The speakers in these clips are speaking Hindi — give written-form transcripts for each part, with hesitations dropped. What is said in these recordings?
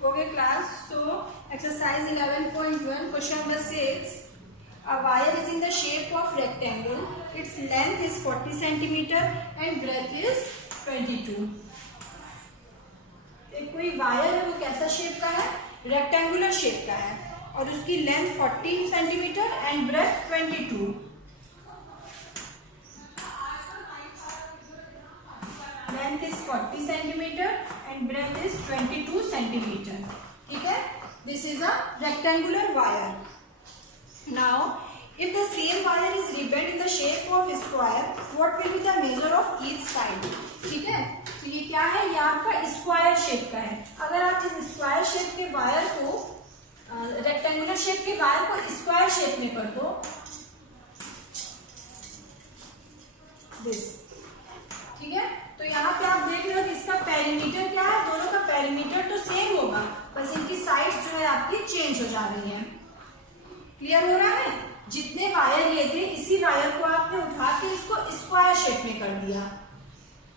Okay class, so exercise 11.1 question number 6. A wire is in the shape of rectangle. Its length is 40 centimeter and breadth is 22. एक कोई वायर है, वो कैसा शेप का है? रेक्टेंगुलर शेप का है और उसकी length 40 centimetre and breadth 22. Length is 40 centimetre and breadth is 22 centimetre. ठीक है, this is a rectangular wire. Now if the same wire is ribbed in the shape of square, what will be the measure of each side? ठीक है, तो ये क्या है? ये आपका स्क्वायर शेप का है. अगर आप इस स्क्वायर शेप के वायर को रेक्टेंगुलर शेप के वायर को स्क्वायर शेप में कर दो, दिस. ठीक है, तो यहाँ पे आप देख रहे हो कि इसका पेरीमीटर क्या है? दोनों का पेरीमीटर तो सेम होगा, बस इनकी साइड्स जो है आपकी चेंज हो जा रही है. क्लियर हो रहा है? जितने वायर लिए थे, इसी वायर को आपने उठा के इसको स्क्वायर शेप में कर दिया.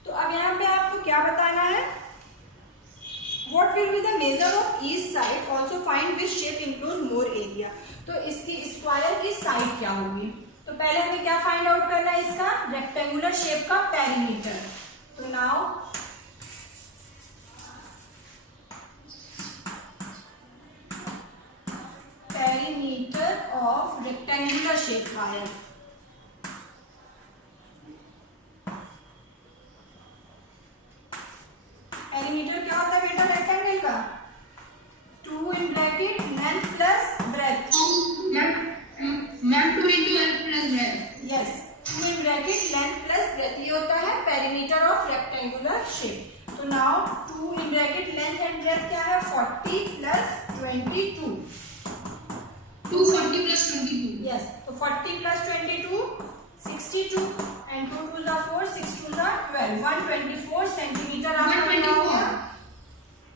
तो अब यहाँ पे आपको क्या बताना है? What will be the measure of each side? Also find which shape includes more area. तो इसकी स्क्वायर की साइड क्या होगी? तो पहले हमें क्या फाइंड आउट करना है? इसका रेक्टेंगुलर शेप का पेरीमीटर. तो now perimeter of rectangular shape wire. Perimeter क्या होता है बेटा रेक्टेंगल का? 2 in bracket length plus breadth. Ma'am 2 into length plus breadth. Yes, 2 in bracket length plus breadth. ये होता है perimeter of rectangular shape. तो now 2 in bracket length and breadth क्या है? 40 plus 22. 240 plus 22. Yes, so 40 plus 22, 62 and 2 2s are 4, 6 2s are 12. 124 centimeter. 124.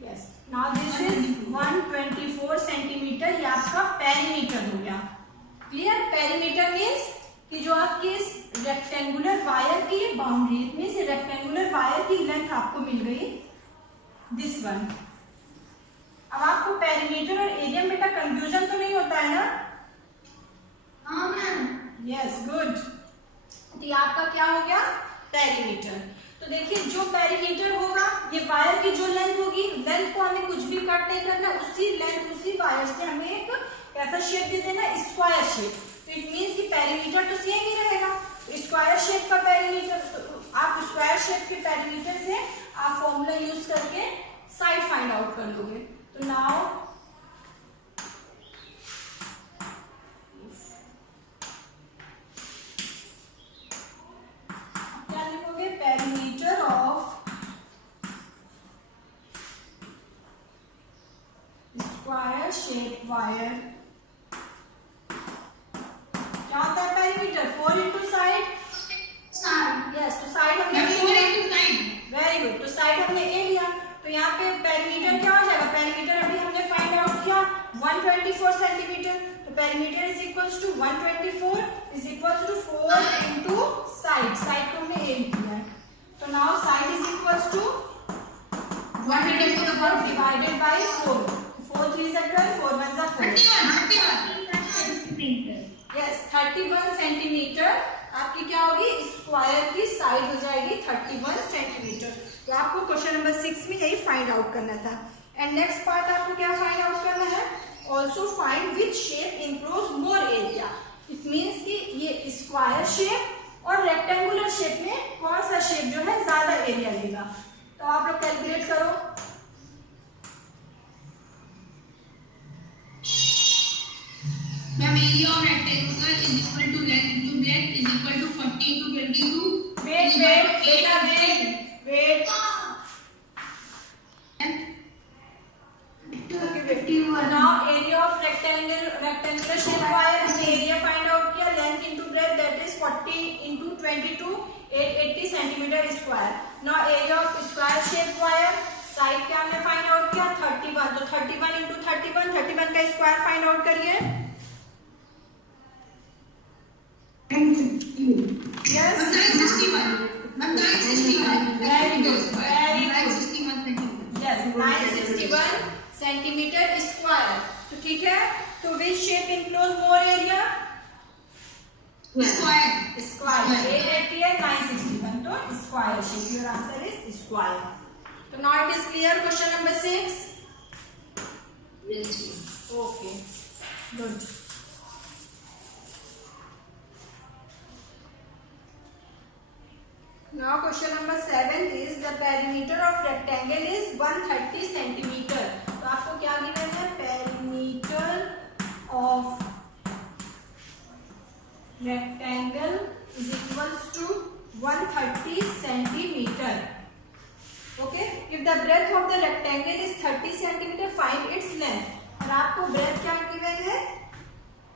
Yes. Now this is 124 centimeter. ये आपका पेरीमीटर हो गया. क्लियर? पेरीमीटर मीन्स कि जो आपकी इस रेक्टेंगुलर वायर की boundary, it means rectangular wire की लेंथ आपको मिल गई, दिस वन. अब आपको पेरीमीटर और एरिया में बेटा कंफ्यूजन तो नहीं होता है ना? हाँ मैम. Yes, good. तो ये आपका क्या हो गया? पेरीमीटर. तो देखिए, जो पेरीमीटर होगा, ये वायर की जो लेंथ होगी, लेंथ को हमें कुछ भी कट नहीं करना, उसी लेंथ उसी वायर से हमें एक कैसा शेप दे देना? Square shape. तो इट मीन्स कि पेरीमीटर तो सेम ही रहेगा. स्क्वायर शेप का पेरीमीटर, तो आप स्क्वायर शेप के पेरीमीटर से आप फॉर्मूला यूज करके साइड फाइंड आउट कर लोगे. तो नाउ क्या लिखोगे? Perimeter of square shape wire. क्या होता है पेरीमीटर? 4 into side. यस, तो साइड हमने 4 into side. Very good. तो साइड हमने ए लिया, तो यहाँ पे पेरीमीटर क्या हो जाएगा? पेरीमीटर अभी हमने फाइंड आउट किया 124 सेंटीमीटर. तो perimeter is equals to 124 is equals to 4 into side. Side को हमने ए लिया है. तो now side is equals to 124 divided by 4. 4 3 is 12, 4 1 is 4. 31. Yes, 31 centimetre आपकी क्या होगी? स्क्वायर की साइड हो जाएगी 31 सेंटीमीटर. तो आपको क्वेश्चन नंबर 6 में यही फाइंड आउट करना था. एंड नेक्स्ट पार्ट आपको क्या फाइंड आउट करना है? Also find which shape enclose more area. It means कि ये स्क्वायर शेप और रेक्टेंगुलर शेप में कौन सा शेप जो है ज्यादा एरिया लेगा. तो आप लोग कैलकुलेट करो. Ma'am, area of rectangle is equal to length into breadth is equal to 40 into 22. Wait wait बेटा wait. Now area of rectangular shape wire, हमने area find out किया. Length into breadth, that is 40 into 22, 880 centimeter square. Now area of square shape wire, side क्या हमने find out किया? 31. तो 31 into 31, 31 का square find out करिए. Yes. 961. Ma'am, 961. Very good. Very good. 961 centimeters. Yes, 961 centimetre square. तो ठीक है, तो which shape enclose more area? Square. Square. 880 है 961, तो square shape. Your answer is square. तो now it is clear. Question number 6। Yes. Okay, good. Now question number 7 is the perimeter of rectangle is 130 centimeter. तो आपको क्या गिवन है? Perimeter of rectangle is equals to 130 centimeter. Okay? If the breadth of the rectangle is 30 centimeter, find its length. और आपको breadth क्या गिवन है?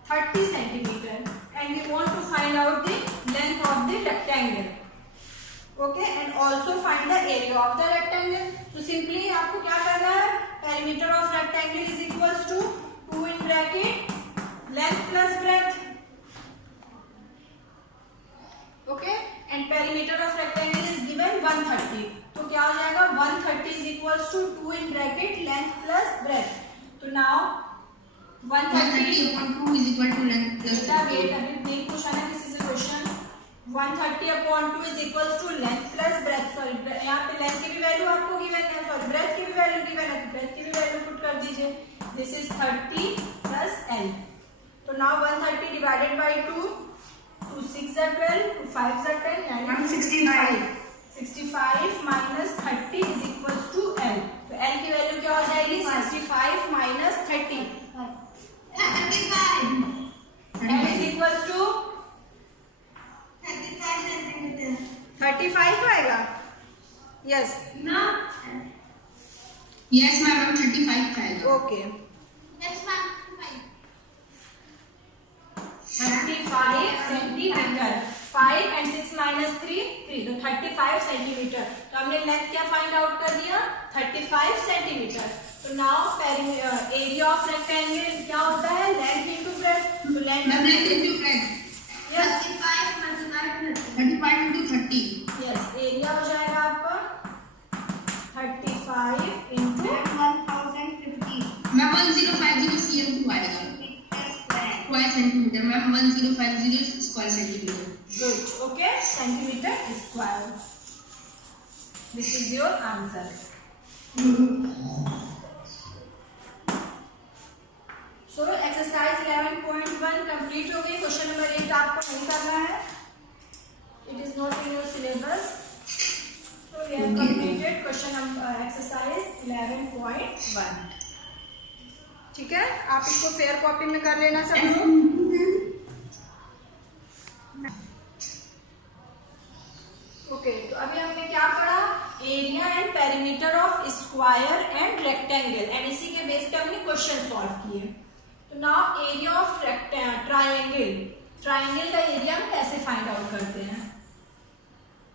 30 centimeter. And we want to find out the length of the rectangle. Okay, and also find the area of the rectangle. तो सिंपली आपको क्या करना है? Perimeter of rectangle is equals to 2 in bracket length plus breadth. Okay, and perimeter of rectangle is given 130। तो क्या हो जाएगा? 130 is equals to 2 in bracket length plus breadth. तो now 130 upon 2 is equal to length plus बेटा वेट, अभी नहीं पूछा ना किसी से question. 130 upon 2 is equals to length plus breadth. Sorry, यहाँ पे लेंथ की भी वैल्यू आपको गिवन है, सॉरी ब्रेथ की भी वैल्यू गिवन है, ब्रेथ की भी वैल्यू पुट कर दीजिए। This is 30 plus l। तो now 130 divided by 2, 2 6 are 12, 2 5 are 10, यानी 165। 65 minus 30 is equals to l। तो l की वैल्यू क्या हो जाएगी? 65 minus 30। 35। l is equals to 35 centimeter. 35 आएगा। Yes, No. Yes, ma'am. 35 आएगा। Okay. Yes, ma'am. 35 centimetre. 5 and 6 minus 3, 3, तो 35 सेंटीमीटर। तो हमने लेंथ क्या फाइंड आउट कर दिया? 35 सेंटीमीटर। तो नाउ एरिया ऑफ रेक्टेंगल क्या होता है? Length into breadth. तो length Length into breadth. Yes 35 into 30. Yes, area हो जाएगा आपका 35 इंटू 1050. मैम 1050 cm2 आएगा। Square centimetre. Ma'am 1050 square centimetre. Good, okay, centimetre square. This is your answer. So exercise 11.1 complete हो गई। क्वेश्चन नंबर 8 आपको नहीं करना है, it is not in your syllabus. So we have completed question number exercise 11.1। ठीक है, आप इसको फेयर कॉपी में कर लेना सब लोग। ओके, तो अभी हमने क्या पढ़ा? Area and perimeter of square and rectangle, and इसी के बेस पे हमने क्वेश्चन सॉल्व किए। तो now area of triangle. Triangle का एरिया हम कैसे फाइंड आउट करते हैं?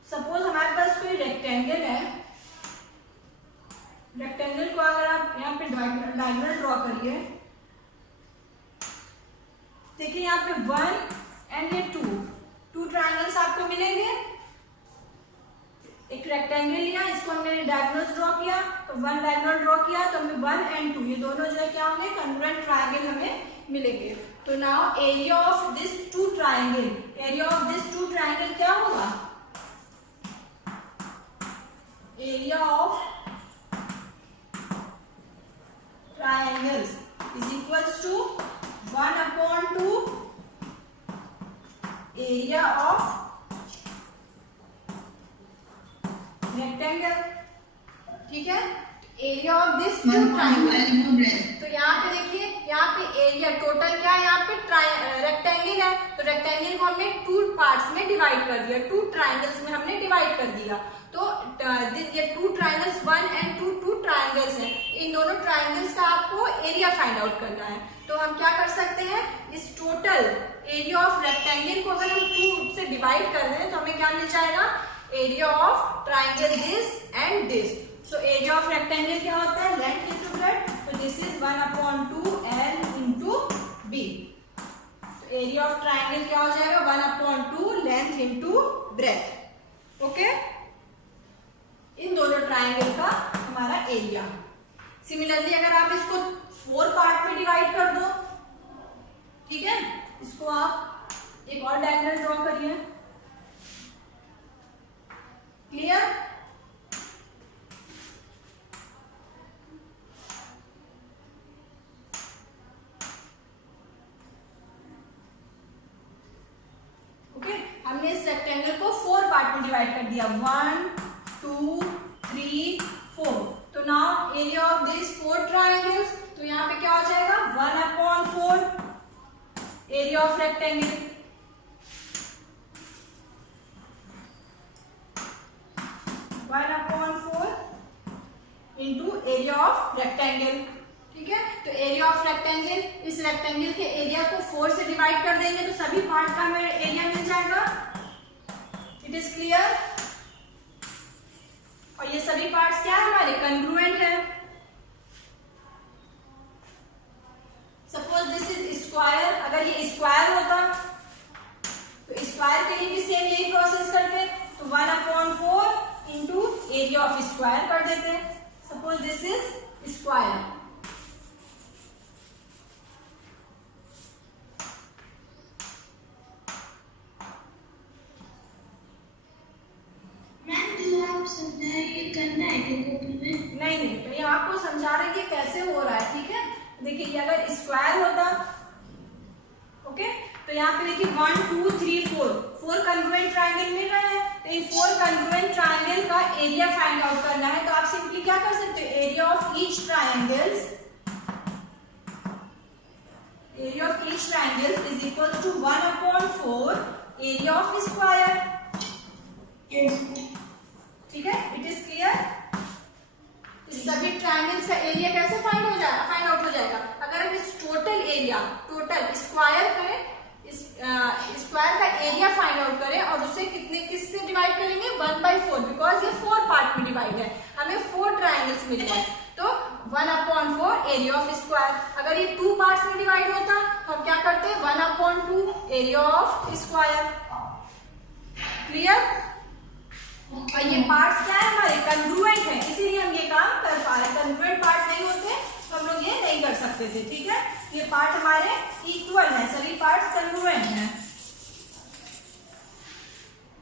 सपोज हमारे पास कोई रेक्टेंगल है। रेक्टेंगल को अगर आप यहाँ पे डायगोनल ड्रॉ करिए, देखिए यहाँ पे 1 एंड ये 2 ट्रायंगल्स आपको मिलेंगे। एक रेक्टेंगल लिया, इसको हमने डायगोनल ड्रॉ किया, तो 1 डायगोनल ड्रॉ किया, तो हमें 1 एंड 2 ये दोनों जो है क्या होंगे? कॉन्ग्रुएंट ट्रायंगल हमें मिलेंगे। तो now area of this 2 triangle, area of this 2 triangle क्या होगा? Area of triangles is equals to 1 upon 2 area of rectangle। ठीक है, एरिया ऑफ दिस 2 ट्रायंगल। तो यहाँ पे देखिए, यहाँ पे एरिया टोटल क्या है? यहाँ पे रेक्टेंगल है, तो रेक्टेंगल को हमने 2 पार्ट्स में डिवाइड कर दिया, 2 ट्रायंगल्स में हमने डिवाइड कर दिया। तो ये 2 ट्रायंगल्स 1 एंड 2 ट्रायंगल्स हैं। इन दोनों ट्रायंगल्स का आपको एरिया फाइंड आउट करना है। तो हम क्या कर सकते हैं? इस टोटल एरिया ऑफ रेक्टेंगल को अगर हम 2 से डिवाइड कर दें तो हमें क्या मिल जाएगा? Area of triangle this and this. So area of rectangle क्या होता है? Length into breadth. तो this is 1 upon 2 L into B। तो एरिया ऑफ ट्रायंगल क्या हो जाएगा? 1 upon 2 length into breadth. Okay, इन दोनों ट्रायंगल का हमारा एरिया। सिमिलरली अगर आप इसको 4 पार्ट में डिवाइड कर दो, ठीक है, इसको आप एक और डायग्राम ड्रॉ करिए। क्लियर? हमने इस रेक्टेंगल को 4 पार्ट में डिवाइड कर दिया, 1 2 3 4। तो now area of this 4 triangles, तो यहाँ पे क्या हो जाएगा 1/4 area of rectangle. Into area of rectangle, ठीक है। तो एरिया ऑफ रेक्टेंगल, इस रेक्टेंगल के एरिया को 4 से डिवाइड कर देंगे तो सभी पार्ट का हमें एरिया मिल जाएगा। It is clear? और ये सभी पार्ट्स क्या है हमारे, कंग्रुएंट है। सपोज दिस इज स्क्वायर, अगर ये स्क्वायर होता तो स्क्वायर के लिए भी सेम यही प्रोसेस करते, तो 1/4 इंटू एरिया ऑफ स्क्वायर कर देते। सपोज दिस इज स्क्वायर, करना है नहीं, तो ये आपको समझा रहे कि कैसे हो रहा है, ठीक है। देखिए ये अगर स्क्वायर होता, ओके, तो यहाँ पे देखिए 1 2 3 4 कंग्रुएंट ट्राइंगल मिल रहे हैं। तो इन 4 कंग्रुएंट ट्राइंगल का एरिया फाइंड आउट करना है, तो आप सिंपली क्या कर सकते हो, area of each triangle is equal to 1/4 area of square, ठीक है। It is clear? इस सभी ट्राइंगल्स का एरिया कैसे फाइंड आउट हो जाएगा, अगर हम इस टोटल स्क्वायर करें, स्क्वायर का एरिया फाइंड आउट करें और उसे किससे डिवाइड करेंगे, 1/4, बिकॉज ये 4 पार्ट में डिवाइड है, हमें 4 ट्राइंगल्स मिल जाए, तो 1/4 एरिया ऑफ स्क्वायर। अगर ये 2 पार्ट्स में डिवाइड होता तो हम क्या करते, 1/2 एरिया ऑफ स्क्वायर। क्लियर? और ये पार्ट्स क्या है हमारे, कंग्रुएंट है, इसीलिए हम ये काम कर पा रहे हैं। कंग्रुएंट पार्ट नहीं होते तो हम लोग ये नहीं कर सकते थे, ठीक है। ये पार्ट हमारे इक्वल है, सभी पार्ट्स कंग्रुएंट हैं।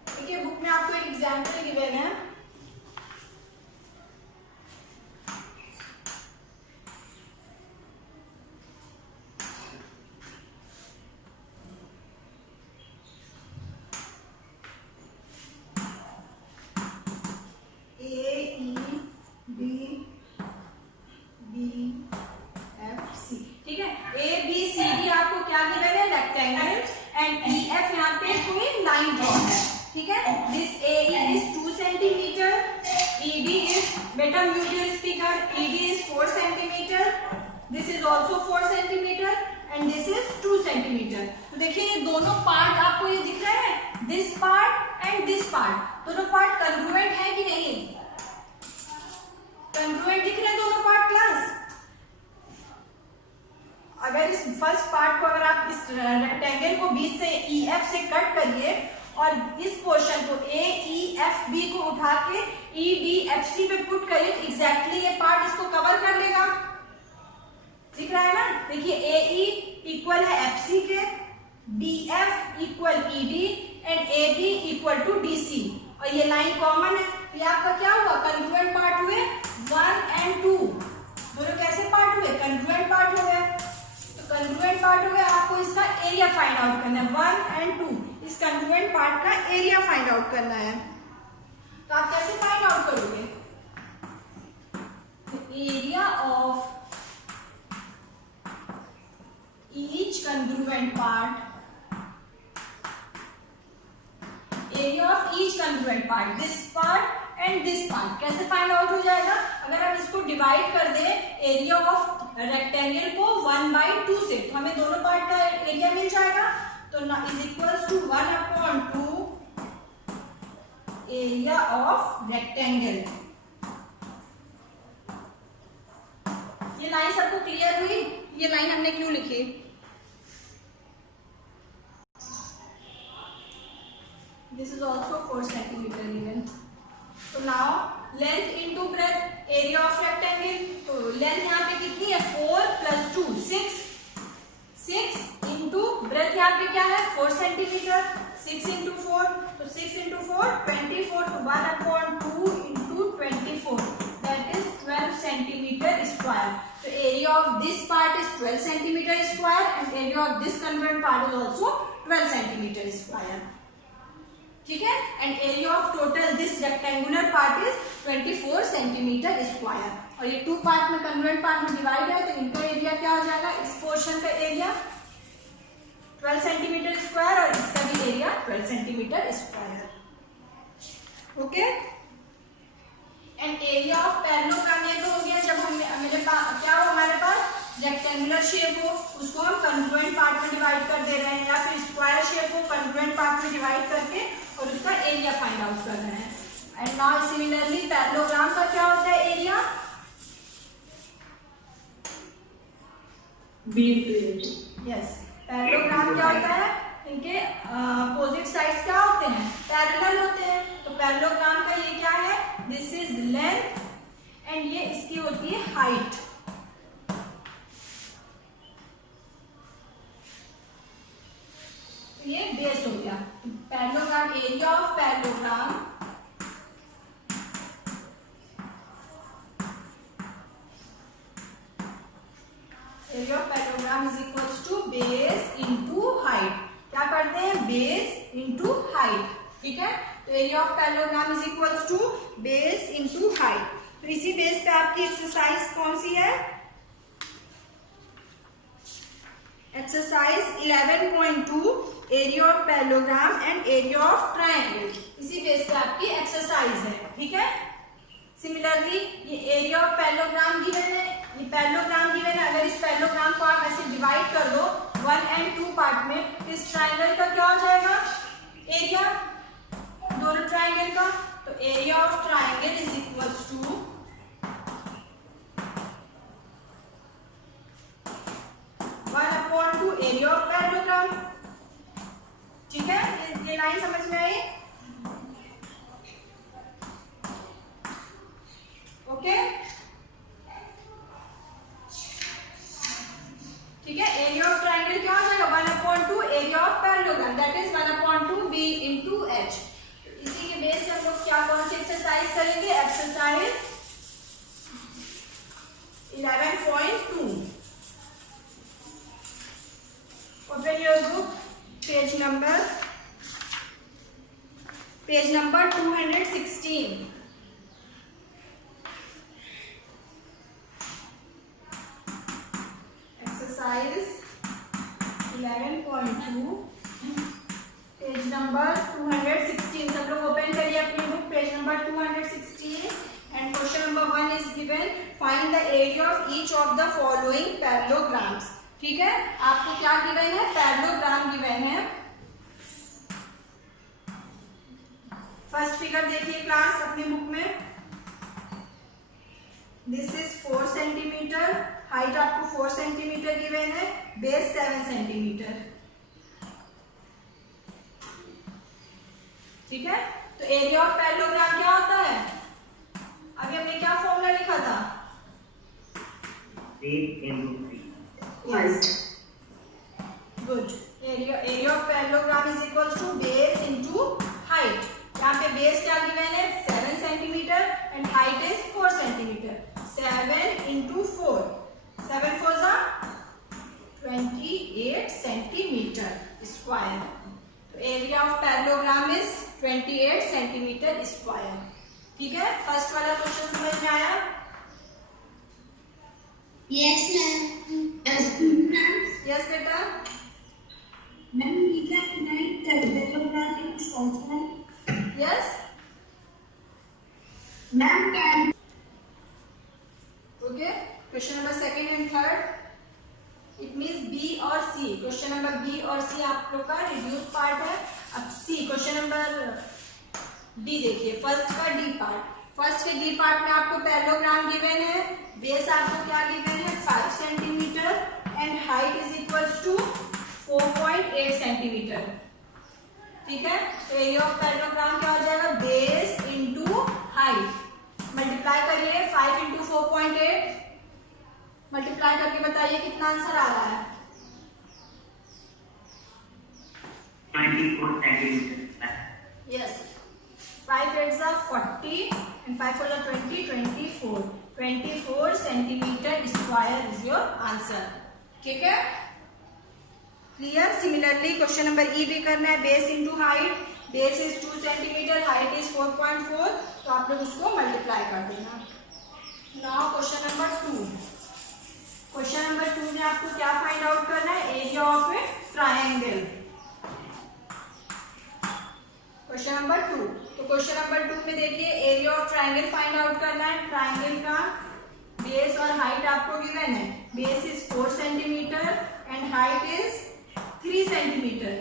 देखिए बुक में आपको एक एग्जांपल गिवन है, this is also 4 centimetre and this is 2 centimetre. तो देखिए ये दोनों पार्ट आपको ये दिख रहे हैं, this part and this part, दोनों पार्ट कंग्रुएंट है कि नहीं, कंग्रुएंट दिख रहे हैं दोनों पार्ट क्लास। अगर इस फर्स्ट पार्ट को, अगर आप इस रेक्टेंगल को बीच से EF से कट करिए और इस पोर्शन को AEFB को उठा के EDFC पे पुट करिए, तो एग्जैक्टली ये पार्ट इसको कवर कर लेगा, दिख रहा है ना। देखिए AE इक्वल है FC के, DF equal ED and AB equal to DC, और ये लाइन कॉमन है, तो ये आपका क्या हुआ, कंग्रुएंट पार्ट हुए 1 and 2, दोनों कैसे पार्ट हुए, कंग्रुएंट पार्ट हो गए। तो कंग्रुएंट पार्ट हो गया, आपको इसका एरिया फाइंड आउट करना है, 1 and 2, इस कंग्रुएंट पार्ट का एरिया फाइंड आउट करना है। तो आप कैसे फाइंड आउट करोगे, area of each congruent part, area of each congruent part, this part and this part, कैसे फाइंड आउट हो जाएगा, अगर हम इसको डिवाइड कर दें एरिया ऑफ रेक्टेंगल को 1/2 से, तो हमें दोनों पार्ट का एरिया मिल जाएगा, तो ना is equals to 1/2 area of rectangle. ये लाइन सबको क्लियर हुई, ये लाइन हमने क्यों लिखी, this is also 4 centimeter even. So now length into breadth, area of rectangle, तो length सेंटीमीटर, 6 इंटू 4, तो 6 इंटू 4 24, तो 1/2 into 24, that is 12 centimetre square. तो area of this part is 12 centimetre square and area of this congruent part is also 12 centimetre square. ठीक है. And area of total this rectangular part is 24 centimetre square. और ये टू पार्ट में कन्वर्ट पार्ट में डिवाइड है तो इनका एरिया क्या हो जाएगा, इस पोर्शन का एरिया 12 सेंटीमीटर स्क्वायर और इसका भी area 12 centimetre square. Okay. And area of parallelogram ये तो हो गया जब हम मेरे पास क्या हो, हमारे पास रेक्टेंगुलर शेप हो उसको हम कन्वर्ट पार्ट में डिवाइड कर दे रहे हैं, या फिर स्क्वायर शेप हो कन्वर्ट पार्ट में डिवाइड करके और उसका एरिया फाइंड आउट कर रहे हैं. एंड नाउ सिमिलरली पैरेललोग्राम का क्या होता है एरिया, यस. पैरेललोग्राम क्या होता है, इनके अपोजिट साइड्स क्या होते हैं, पैरेलल होते हैं. तो पैरेललोग्राम का ये क्या है, दिस इज लेंथ एंड ये इसकी होती है हाइट. ये बेस हो गया. Parallelogram, area of parallelogram area of parallelogram is equals to base into height. क्या करते हैं, बेस इनटू हाइट. ठीक है. तो area of parallelogram is equals to base into height. तो इसी बेस पे आपकी एक्सरसाइज कौन सी है, exercise 11.2 area of parallelogram and area of triangle. इसी बेस पे आपकी एक्सरसाइज है. ठीक है. सिमिलरली ये एरिया ऑफ पैरेललोग्राम गिवन है, ये पैरेललोग्राम गिवन है. अगर इस पैरेललोग्राम को आप ऐसे डिवाइड कर दो 1 and 2 पार्ट में, तो इस ट्रायंगल का क्या हो जाएगा एरिया, दोनों ट्रायंगल का. तो area of triangle is equals to 1/2 area of parallelogram. ठीक है. ये लाइन समझ में आई. ओके. ठीक है. एरिया ऑफ ट्रायंगल क्या हो जाएगा, 1/2 area of parallelogram, that is 1/2 b into h. इसी के बेस पे हम लोग क्या कौन सी एक्सरसाइज करेंगे, exercise 11.2. Open your book, page number 216. Exercise 11.2, page number 216. सब लोग ओपन करिए अपनी book, page number 216. And question number 1 is given, find the area of each of the following parallelograms. ठीक है. आपको क्या गिवन है, पैरेललोग्राम गिवन है. फर्स्ट फिगर देखिए क्लास अपनी बुक में. दिस इज 4 सेंटीमीटर, हाइट आपको 4 सेंटीमीटर गिवन है, बेस 7 सेंटीमीटर. ठीक है. तो एरिया ऑफ पैरेललोग्राम क्या होता है, अभी हमने क्या फॉर्मूला लिखा था, yes, good. Area of parallelogram is equals to base into height. यहाँ पे बेस क्या गिवन है 7 centimetre and height is 4 centimetre. 7 into 4, 7 4 जा 28 सेंटीमीटर स्क्वायर. तो area of parallelogram is 28 centimetre square. ठीक है. फर्स्ट वाला क्वेश्चन समझ में आया, Yes, ma'am. Ma'am. यस बेटा. Ma'am, we can write the parallelogram in circle. Yes. Ma'am, can. Okay. Question number second and third, it means B और सी. क्वेश्चन नंबर बी और सी आप लोग का रिड्यूस पार्ट है. अब सी क्वेश्चन नंबर डी देखिए, फर्स्ट का डी पार्ट. फर्स्ट के डी पार्ट में आपको पैरेललोग्राम गिवन है, बेस आपको क्या गिवन है 5 centimetre and height is equals to 4.8 centimetre. ठीक है. तो एरिया ऑफ पैरेललोग्राम क्या हो जाएगा, बेस इनटू हाइट. मल्टीप्लाई करिए 5 इंटू 4.8, मल्टीप्लाई करके बताइए कितना आंसर आ रहा है. 98. 24 centimeter. Yes. 5 8s are 40 and 5 4s are 20, 24. 24 centimeter square is your answer. ठीक है? क्लियर? सिमिलरली क्वेश्चन नंबर ई भी करना है. Base into height. Base is 2 centimetre, height is 4.4. तो आप लोग उसको मल्टीप्लाई कर देना. Now question number 2. Question number 2 में आपको क्या फाइंड आउट करना है? Area of A triangle. Question number 2. तो क्वेश्चन नंबर 2 में देखिए area of triangle find out करना है. ट्रायंगल का बेस और हाइट आपको गिवन है. Base is 4 centimetre and height is 3 centimetre.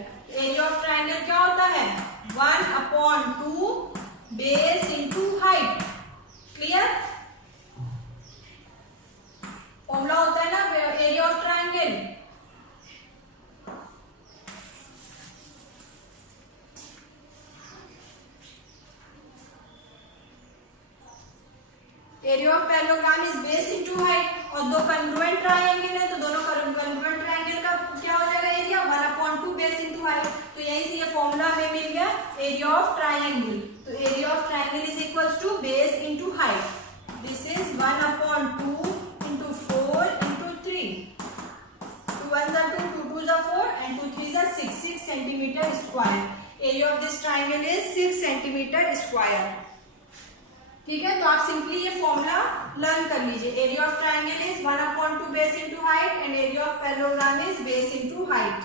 Area of ट्रायंगल क्या होता है? 1/2 base into height. Clear? Formula होता है ना area of triangle. Area of parallelogram is base into height. और दो कॉन्ग्रुएंट ट्रायंगल है तो दोनों कॉन्ग्रुएंट ट्रायंगल का क्या हो जाएगा? Area 1/2 base into height. तो यहीं से ये फॉर्मूला हमें मिल गया एरिया ऑफ ट्रायंगल. तो area of triangle is equals to base into height. This is 1/2 into 4 into 3. 2 1s are 2, 2 2s are 4 and 2 3s are 6. 6 centimeter square. Area of this triangle is 6 centimeter square. ठीक है? तो आप सिंपली ये फॉर्मूला लर्न कर लीजिए. Area of triangle is 1/2 base into height and area of parallelogram is base into height.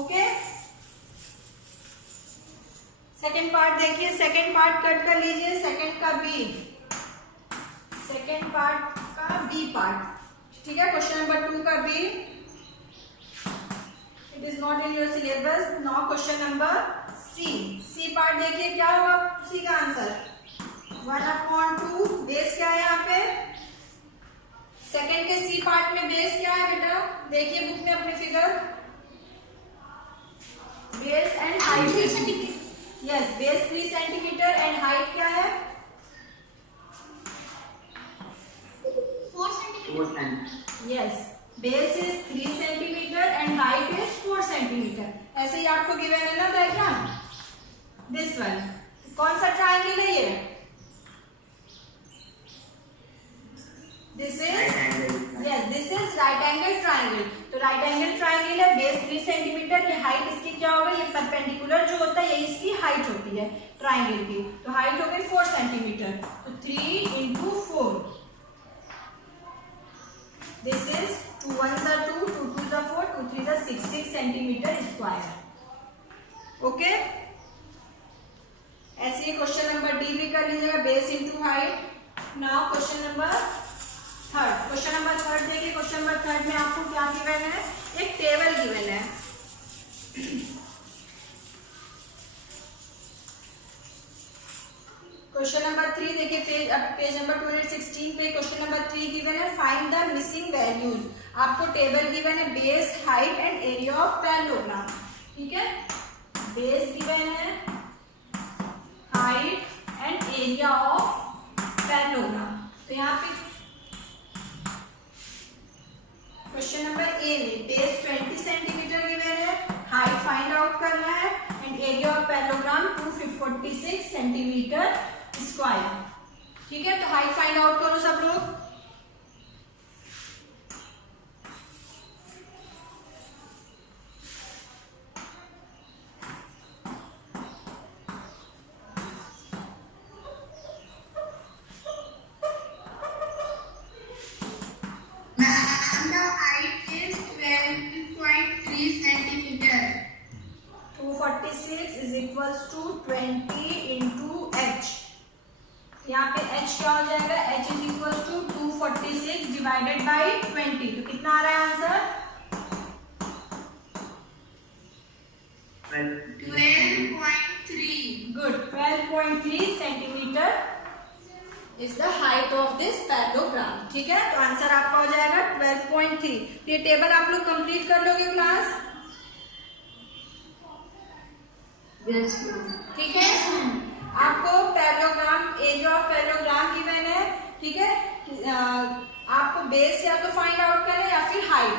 Okay. Second part देखिए. सेकंड पार्ट कट कर लीजिए. सेकंड का बी. सेकंड पार्ट का बी पार्ट. ठीक है? क्वेश्चन नंबर 2 का B. It is not in your syllabus. Now question number C. C part देखिए क्या होगा सी का आंसर. 1/2 बेस क्या है यहाँ पे? सेकंड के सी पार्ट में बेस क्या है बेटा? देखिए बुक में अपने figure. Base and height. Yes, base 3 centimetre and height क्या है? 4 centimeter. Yes, base is 3 centimetre and height is 4 centimetre. ऐसे ही आपको गिवन है ना डायग्राम. दिस वन कौन सा ट्रायंगल है ये? This is yes, this is right angle triangle. तो राइट एंगल ट्रायंगल है. Base 3 centimetre. ये हाइट इसकी क्या होगा? ये परपेंडिकुलर जो होता है ये इसकी हाइट होती है ट्रायंगल की. तो हाइट हो गई 4 सेंटीमीटर. तो 3 into 4. This is 2 1s are 2, 2 2s are 4, 2 3s are 6. 6 centimeter square. Okay. ऐसे ही क्वेश्चन नंबर डी भी कर लीजिएगा. Base into height. Now question number third. Question number third देखिए. क्वेश्चन नंबर थर्ड में आपको क्या गिवन है? एक टेबल गिवन है. क्वेश्चन नंबर 3 देखिए. पेज नंबर 216 पे क्वेश्चन नंबर 3 गिवन है. Find the missing values. आपको टेबल गिवन है base, height and area of parallelogram. ठीक है? बेस गिवन है, height and area of parallelogram. तो यहाँ पे क्वेश्चन नंबर ए में बेस 20 सेंटीमीटर गिवन है, हाइट फाइंड आउट करना है and area of parallelogram 246 centimetre square. ठीक है? तो हाइट फाइंड आउट करो सब लोग. Ma'am, the height is 12.3 centimeter. 246 is equals to 20 into h. यहाँ पे h क्या हो जाएगा? h is equals to 246 divided by 20. तो कितना आ रहा है answer? 12.3. Good. 12.3 centimetre is the height of this parallelogram. ठीक है? तो आंसर आपका हो जाएगा 12.3. ये टेबल आप लोग कंप्लीट कर लोगे क्लास. Yes, ठीक है? आपको parallelogram, area of parallelogram given है. ठीक है? आपको बेस या तो फाइंड आउट करना है या फिर हाइट.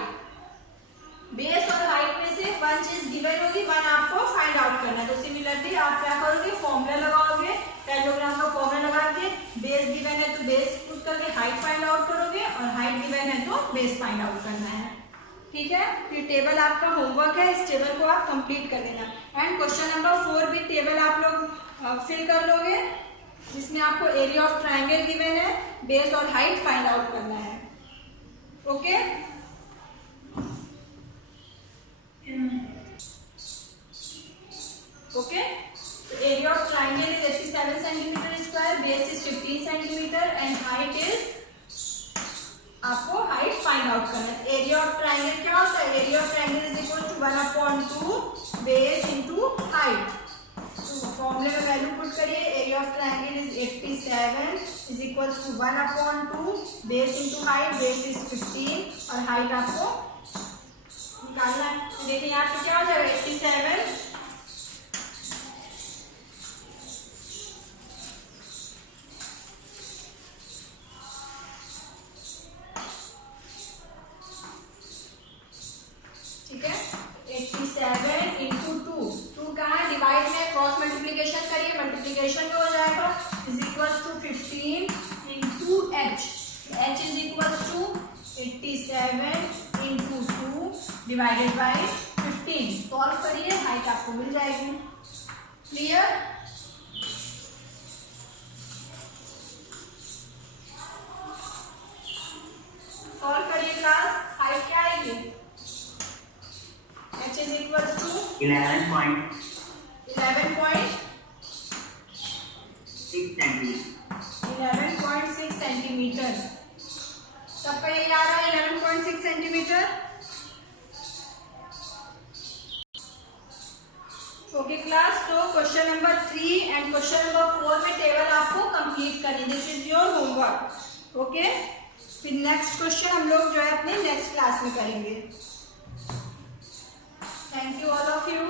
बेस और हाइट में से वन चीज गिवन होगी, 1 आपको फाइंड आउट करना है। तो सिमिलरली आप क्या करोगे, फॉर्मूला लगाओगे, पैरेललोग्राम का फॉर्मूला लगा के बेस गिवन है तो बेस पुट करके हाइट फाइंड आउट करोगे, और हाइट गिवन है तो बेस फाइंड आउट करना है। ठीक है, फिर टेबल आपका होमवर्क है, इस टेबल को आप कंप्लीट कर देना। एंड क्वेश्चन नंबर 4 भी टेबल आप लोग फिल कर लोगे, जिसमें आपको एरिया ऑफ ट्राइंगल गिवन है, बेस और हाइट फाइंड आउट करना है। ओके, ओके, तो area of triangle is 87 centimetre square, base is 15 centimetre and height is, आपको हाइट फाइंड आउट करना है। एरिया ऑफ ट्राइंगल क्या होता है, area of triangle is equal to 1/2 base into height. तो फॉर्मूले में वैल्यू पुट करिए, area of triangle is 87 is equal to 1/2 base into height, base is 15 और हाइट आपको निकालना है। तो देखिए यहाँ पे क्या हो जाएगा, 87 ठीक है, 87 इंटू 2 कहाँ है, डिवाइड में, क्रॉस मल्टीप्लीकेशन करिए, मल्टीप्लीकेशन में हो जाएगा, is equal to 15 into H, H is equal to 87 into 2 divided by 15। Solve करिए, हाइट आपको मिल जाएगी। क्लियर, सॉल्व करिए क्लास, हाइट क्या आएगी, h is equal to 11.6 centimetre. सबका यही आ रहा है 11.6 सेंटीमीटर। ओके क्लास, तो question number 3 and question number 4 में टेबल आपको कंप्लीट करनी, this is your homework. Okay, फिर नेक्स्ट क्वेश्चन हम लोग जो है अपने नेक्स्ट क्लास में करेंगे। Thank you all of you.